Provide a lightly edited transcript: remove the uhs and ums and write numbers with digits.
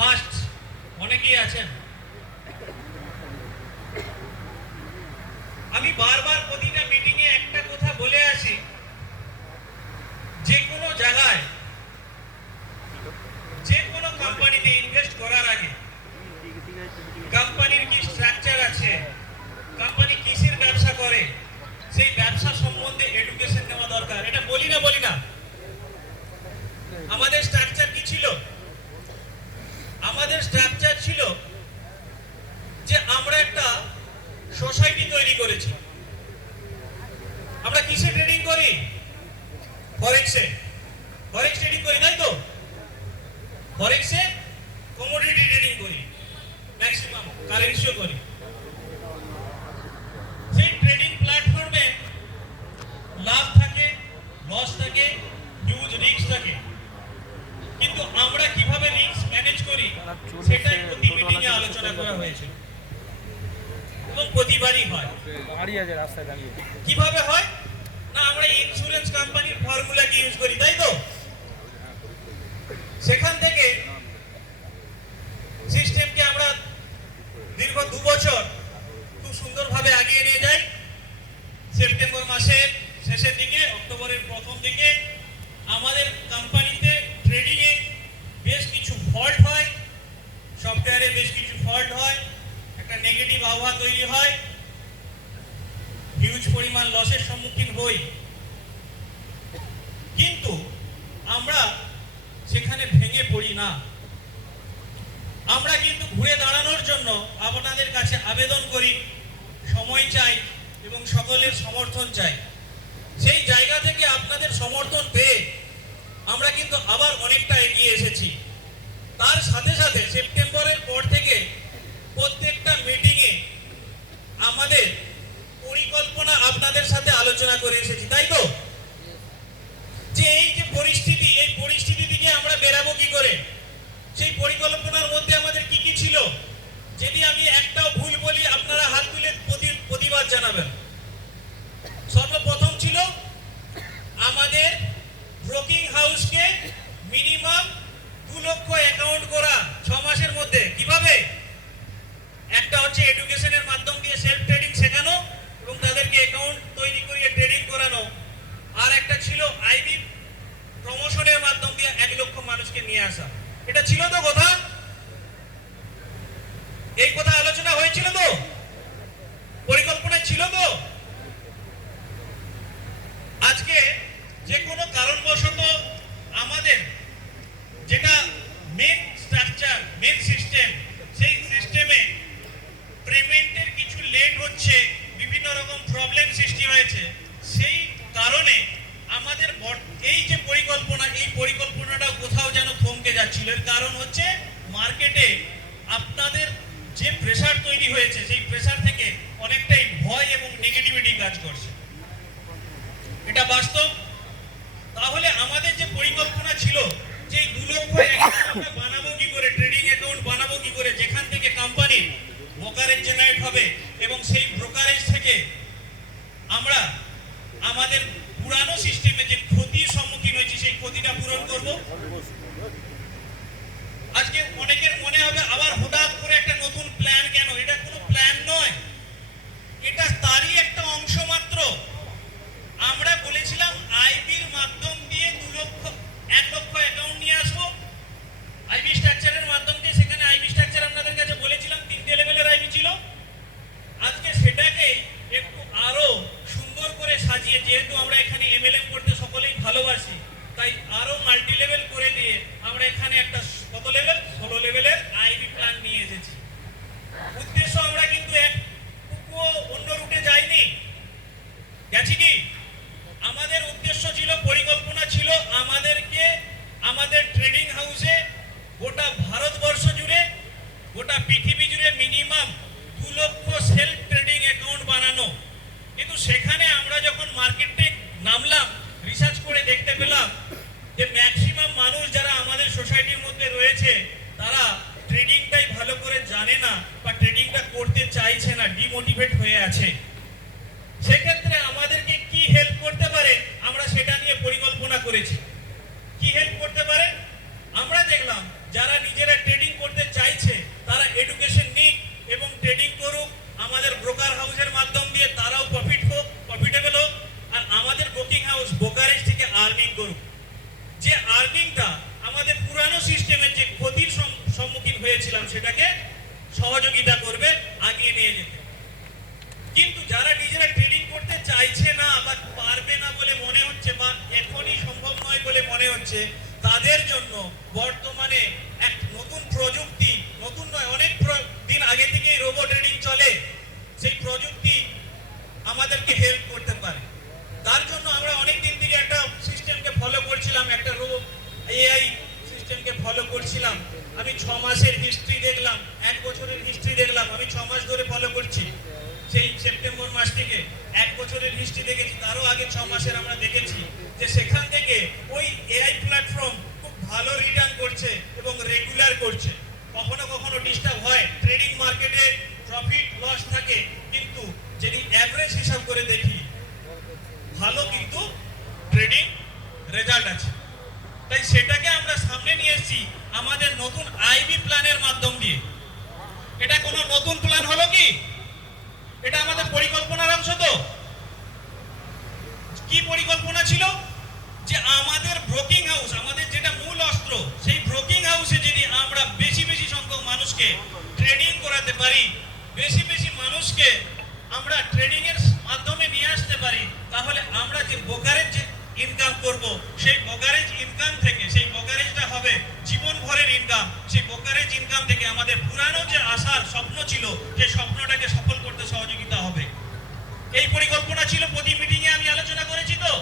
First অনেকেই আছেন। আমি বারবার প্রতিটা মিটিং এ একটা কথা বলে আসি, যে কোনো জায়গায় যে কোনো কোম্পানিতে ইনভেস্ট করার আগে কোম্পানির কি স্ট্রাকচার আছে, কোম্পানি কিসের ব্যবসা করে, সেই ব্যবসা সম্বন্ধে এডুকেশন নেওয়া দরকার। এটা বলি না আমাদের স্ট্রাকচার কি ছিল? আমাদের স্ট্রাকচার ছিল যে আমরা একটা সোসাইটি তৈরি করেছি। আমরা কিসে ট্রেডিং করি? ফরেক্সে ট্রেডিং করি, তাই তো? ফরেক্সে কমোডিটি ট্রেডিং করি, ম্যাক্সিমাম কারেন্সিও করি। সেই ট্রেডিং প্ল্যাটফর্মে লাভ থাকে, লস থাকে, হিউজ রিস্ক থাকে, কিন্তু আমরা কিভাবে রিস্ক ম্যানেজ করি সেটাই প্রতি মিটিং এ আলোচনা করা হয়েছে এবং প্রতিবারই হয়। কিভাবে হয় না, আমরা ইন্স্যুরেন্স কোম্পানির ফর্মুলাকে ইউজ করি, তাই তো? সেখান থেকে সিস্টেমকে আমরা দীর্ঘ 2 বছর খুব সুন্দরভাবে এগিয়ে নিয়ে যাই। সেপ্টেম্বর মাসের শেষের দিকে, অক্টোবরের প্রথম দিকে আমাদের কোম্পানিতে ট্রেডিং এ বেশ কিছু ফল্ট হয়, সফটওয়্যারে বেশ কিছু ফল্ট হয়, একটা নেগেটিভ আবহাওয়া তৈরি হয়, হিউজ পরিমাণ লসের সম্মুখীন হই। কিন্তু আমরা সেখানে ভেঙে পড়ি না। আমরা কিন্তু ঘুরে দাঁড়ানোর জন্য আপনাদের কাছে আবেদন করি, সময় চাই এবং সকলের সমর্থন চাই। সেই জায়গা থেকে আপনাদের সমর্থন পেয়ে আমরা কিন্তু আবার অনেকটা এগিয়ে এসেছি। তার সাথে সাথে সেপ্টেম্বরের পর থেকে প্রত্যেকটা মিটিংয়ে আমাদের পরিকল্পনা আপনাদের সাথে আলোচনা করে এসেছি, তাই তো? যে এই যে পরিস্থিতি, এই পরিস্থিতি থেকে আমরা বেরাবো কি করে, সেই পরিকল্পনার মধ্যে আমাদের কি কি ছিল। যদি আমি একটাও ভুল বলি আপনারা হাত তুলে প্রতিবাদ জানাবেন। সর্বপ্রথম ছিল আমাদের ব্রোকিং হাউসকে মিনিমাম 2 লক্ষ অ্যাকাউন্ট করা 6 মাসের মধ্যে। কিভাবে? একটা হচ্ছে এডুকেশনের মাধ্যম দিয়ে সেলফ ট্রেডিং শেখানো এবং তাদেরকে অ্যাকাউন্ট তৈরি করিয়ে ট্রেডিং করানো, আর একটা ছিল আইবি প্রমোশনের মাধ্যম দিয়ে 1 লক্ষ মানুষকে নিয়ে আসা। এটা ছিল তো কথা? এই কথা আলোচনা হয়েছিল তো? পরিকল্পনা ছিল তো? আজকে যে কোনো কারণবশত আমাদের যেটা মেন স্ট্রাকচার, মেন সিস্টেম, সেই সিস্টেমে পেমেন্টের কিছু লেট হচ্ছে, বিভিন্ন রকম প্রবলেম সৃষ্টি হয়েছে। সেই কারণে আমাদের এই যে পরিকল্পনা, এই পরিকল্পনাটা কোথাও যেন থমকে যাচ্ছিল। এর কারণ হচ্ছে মার্কেটে আপনাদের যে প্রেসার তৈরি হয়েছে, সেই প্রেসার থেকে অনেকটাই ভয় এবং নেগেটিভিটি কাজ করছে। এটা বাস্তব। তাহলে আমাদের যে পরিকল্পনা ছিল যে 2 লক্ষ অ্যাকাউন্ট বানাবো কি করে, ট্রেডিং অ্যাকাউন্ট বানাবো কি করে, যেখান থেকে কোম্পানি ব্রোকারেজ জেনারেট হবে এবং সেই ব্রোকারেজ থেকে আমরা আমাদের পুরানো সিস্টেমে যে ক্ষতির সম্মুখীন হয়েছি সেই ক্ষতিটা পূরণ করব। আজকে অনেকের মনে হবে আবার হঠাৎ করে একটা নতুন প্ল্যান কেন? এটা কোনো প্ল্যান নয়, এটা তারই একটা অংশ মাত্র। আমরা বলেছিলাম আইবির মাধ্যম দিয়ে 1 লক্ষ অ্যাকাউন্ট নিয়ে আসবো, আইবি স্ট্রাকচারের মাধ্যম দিয়ে। সেখানে আইবি স্ট্রাকচার আপনাদের কাছে বলেছিলাম 3টে লেভেলের আইবি ছিল। আজকে সেটাকে একটু আরো সুন্দর করে সাজিয়ে, যেহেতু আমরা এখানে এমএলএম করতে সকলেই ভালোবাসি, তাই আরো মাল্টি লেভেল করে দিয়ে আমরা এখানে একটা কত লেভেল, 16 লেভেলের আইবি প্ল্যান নিয়ে এসেছি। উদ্দেশ্য আমরা কিন্তু একটুকুও অন্য রুটে যাইনি, গেছি কি? আমাদের উদ্দেশ্য ছিল, পরিকল্পনা ছিল আমাদেরকে আমাদের ট্রেডিং হাউসে গোটা ভারতবর্ষ জুড়ে, গোটা পৃথিবী জুড়ে মিনিমাম 2 লক্ষ সেলফ ট্রেডিং অ্যাকাউন্ট বানানো। কিন্তু সেখানে আমরা যখন মার্কেটে নামলাম, রিসার্চ করে দেখতে পেলাম যে ম্যাক্সিমাম মানুষ যারা আমাদের সোসাইটির মধ্যে রয়েছে তারা ট্রেডিংটাই ভালো করে জানে না বা ট্রেডিংটা করতে চাইছে না, ডিমোটিভেট হয়ে আছে। সেক্ষেত্রে আমাদেরকে কি হেল্প করতে পারে আমরা সেটা নিয়ে পরিকল্পনা করেছি। কি হেল্প করতে পারে? আমরা দেখলাম যারা নিজেরা ট্রেডিং করতে সেটাকে সহযোগিতা করবে আগিয়ে নিয়ে যেতে। কিন্তু যারা নিজেরা ট্রেডিং করতে চাইছে না বা পারবে না বলে মনে হচ্ছে বা এখনই সম্ভব নয় বলে মনে হচ্ছে, তাদের জন্য বর্তমানে এক নতুন প্রযুক্তি, নতুন নয় অনেক দিন আগে থেকেই রোবো ট্রেডিং চলে, সেই প্রযুক্তি আমাদেরকে হেল্প করতে পারে। তার জন্য আমরা অনেক দিন থেকে একটা সিস্টেমকে ফলো করছিলাম, একটা এআই সিস্টেমকে ফলো করছিলাম। আমি 6 মাসের হিস্ট্রি দেখলাম, 1 বছরের হিস্ট্রি দেখলাম, আমি 6 মাস ধরে ফলো করছি। সেই সেপ্টেম্বর মাস থেকে 1 বছরের হিস্ট্রি দেখেছি, তারও আগে 6 মাসের আমরা দেখেছি যে সেখান থেকে ওই এআই প্ল্যাটফর্ম খুব ভালো রিটার্ন করছে এবং রেগুলার করছে। কখনো কখনো ডিস্টার্ব হয়, ট্রেডিং মার্কেটে প্রফিট লস থাকে, কিন্তু যদি অ্যাভারেজ হিসাব করে দেখি ভালো কিন্তু ট্রেডিং রেজাল্ট আছে। তাই সেটাকে আমরা সামনে নিয়ে এসেছি আমাদের নতুন আইবি প্ল্যানের মাধ্যম দিয়ে। এটা কোনো নতুন প্ল্যান হলো কি? এটা আমাদের পরিকল্পনার অংশ। তো কি পরিকল্পনা ছিল? যে আমাদের ব্রোকিং হাউস, আমাদের যেটা মূল অস্ত্র, সেই ব্রোকিং হাউসে যদি আমরা বেশি বেশি সংখ্যক মানুষকে ট্রেডিং করাতে পারি, বেশি বেশি মানুষকে আমরা ট্রেডিং এর মাধ্যমে নিয়ে আসতে পারি, তাহলে আমরা যে ব্রোকারেজ যে ইনকাম করব, সেই ব্রোকারেজ ইনকাম থেকে, সেই ব্রোকারেজটা হবে জীবন ভরের ইনকাম। সেই ব্রোকারেজ ইনকাম থেকে আমাদের পুরানো যে আশার স্বপ্ন ছিল, সেই স্বপ্নটাকে সফল করতে সহযোগিতা হবে। এই পরিকল্পনা ছিল, প্রতি মিটিংয়ে আমি আলোচনা করেছি। তো